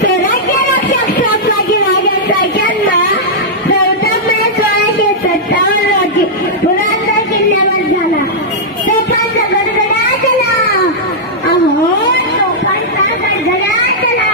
स्वराज्य रक्षक छत्रपती राजांचा जन्म 14 मे 1657 रोजी पुरंदर किल्ल्यावर झाला. तोफांचा गडगडाट झाला. अहो तोफांचा गडगडाट झाला.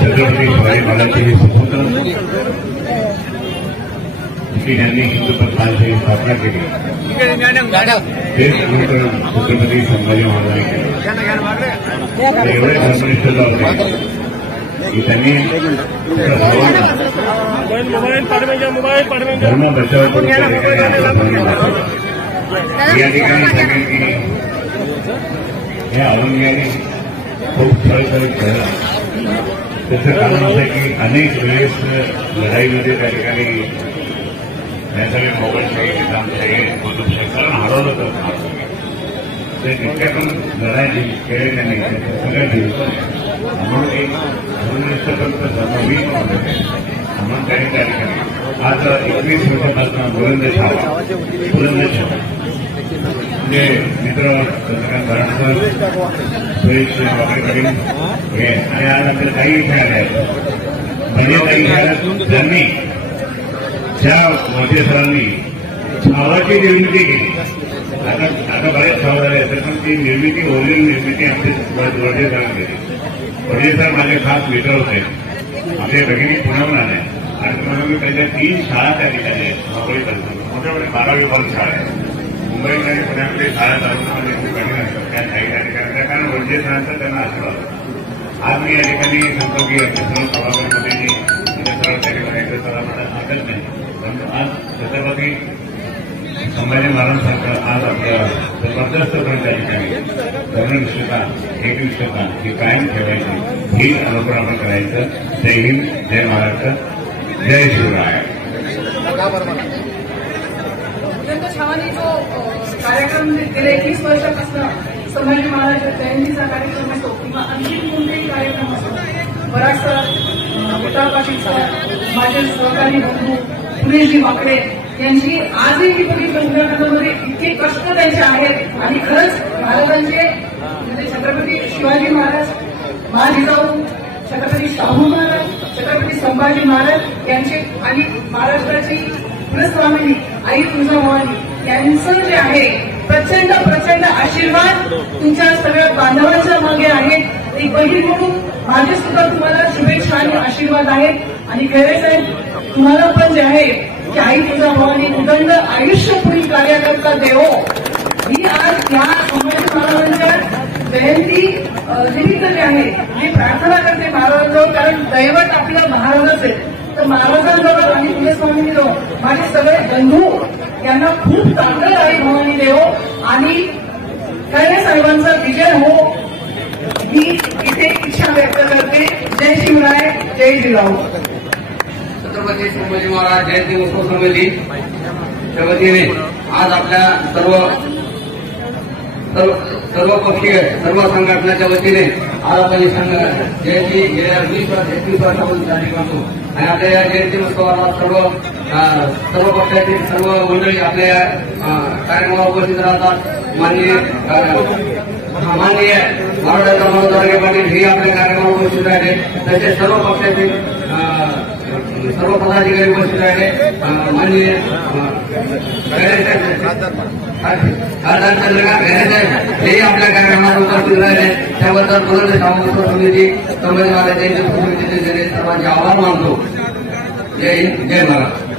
छत्रपती शिवाजी महाराजांचे सुपुत्र यांनी हिंदुत्व काळाची स्थापना केली. तेच छत्रपती संभाजी महाराजांनी केले. एवढे धर्मनिष्ठ होते की त्यांनी धर्म बचाव या ठिकाणी सांगेल की या औरंगजेबाने खूप छळछळ केला. त्याचं कारण असं की अनेक वेळेस लढाईमध्ये त्या ठिकाणी त्यासाठी मोगलशाही निजामशाही कुतुबशाही कारण हरवलं तर ते जितक्या पण लढाई केले त्यांनी सगळ्या दिवस म्हणून एक धर्मनिष्ठपर्यंत धर्मवीर म्हणून त्यांनी त्या ठिकाणी आज 21 वर्षापासून बुलंद म्हणजे मित्र चंद्रकांत भरणकर सुरेश बाबरेकडे हे आणि आज आपल्याला काही खेळायला आहेत म्हणजे काही खेळात ज्यांनी ज्या मोठे सरांनी छावाची निर्मिती केली. आता बरेच छावा झाले असेल पण ती निर्मिती ओरिजिनल निर्मिती आमचे वडे सरांनी केली. वडे सर माझे खास मित्र होते. आपल्या भगिनी पुण्याहून आल्या आणि तुम्हाला मी पहिल्या 3 शाळा त्या ठिकाणी आहेत. मोठ्या मोठ्या 12वी वर्ग शाळा आहेत. मुंबईत आणि पुण्यामध्ये शाळा चालवण्यामध्ये कठीण असतात त्या काही त्या ठिकाणी त्या कारण वडे सरांचा त्यांना आशीर्वाद. आज मी या ठिकाणी सांगतो की सर्व सभागृहामध्ये सर्व त्या ठिकाणी मला आदर नाही परंतु आज छत्रपती संभाजी महाराजांसारखं आज आपल्या जबरदस्तपणे त्या ठिकाणी धर्मनिष्ठता एकनिष्ठता ही कायम ठेवायची ही अनुकरण आपण करायचं. जय हिंद, जय महाराष्ट्र, जय शिवराय. छावानी जो कार्यक्रम गेल्या 21 वर्षापासून संभाजी महाराज जयंतीचा कार्यक्रम असतो किंवा आणखी कोणतेही कार्यक्रम असतो बराचसा मोठा पाटील माझे सहकारी बंधू सुरेशजी वाकडे यांची आजही मी बघितलं उद्घाटनामध्ये इतके कष्ट त्यांचे आहेत आणि खरंच महाराजांचे म्हणजे छत्रपती शिवाजी महाराज महाजिजाऊ छत्रपती शाहू महाराज छत्रपती संभाजी महाराज यांचे आणि महाराष्ट्राची कुलस्वामिनी आई तुळजाभवानी यांचं जे आहे प्रचंड प्रचंड आशीर्वाद तुमच्या सगळ्या बांधवांच्या मागे आहेत. एक बहीण म्हणून माझे सुद्धा तुम्हाला शुभेच्छा आणि आशीर्वाद आहेत. आणि खैरे साहेब तुम्हाला पण जे आहे की आई तुळजाभवानी उदंड आयुष्य पुढील कार्यकर्ता देवो ही आज या संभाजी महाराजांच्या जयंती निमित्त जे आहे मी प्रार्थना करते महाराजांजवळ, कारण दैवत आपलं महाराजच आहे. तर महाराजांजवळ आणि तुळजाभवानीजवळ माझे सगळे बंधू यांना खूप चांगलं आई भवानी देव आणि खैरे साहेबांचा विजय हो ही इथे इच्छा व्यक्त करते. जय शिवराय, जय जिजाऊ. छत्रपती संभाजी महाराज जयंती उत्सव समितीच्या वतीने आज आपल्या सर्व पक्षीय सर्व संघटनाच्या वतीने आज आपण जयंती गेल्या 20-21 वर्षापासून साजरी करतो. आणि आपल्या या जयंती उत्सवाला सर्व पक्षातील सर्व मंडळी आपल्या कार्यक्रमाला उपस्थित राहतात. माननीय महाराष्ट्र मनोज पाटील हे आपल्या कार्यक्रमाला उपस्थित राहिले. तसेच सर्व पक्षातील सर्व पदाधिकारी उपस्थित राहिले. माननीय खासदार चंद्रकांत खैरे साहेब हे आपल्या कार्यक्रमाला उपस्थित राहिले. त्याबद्दल पुनर्वसन समिती संभाजी महाराज जयंती समितीचे सर्वांचे आभार मानतो. जय हिंद, जय महाराष्ट्र.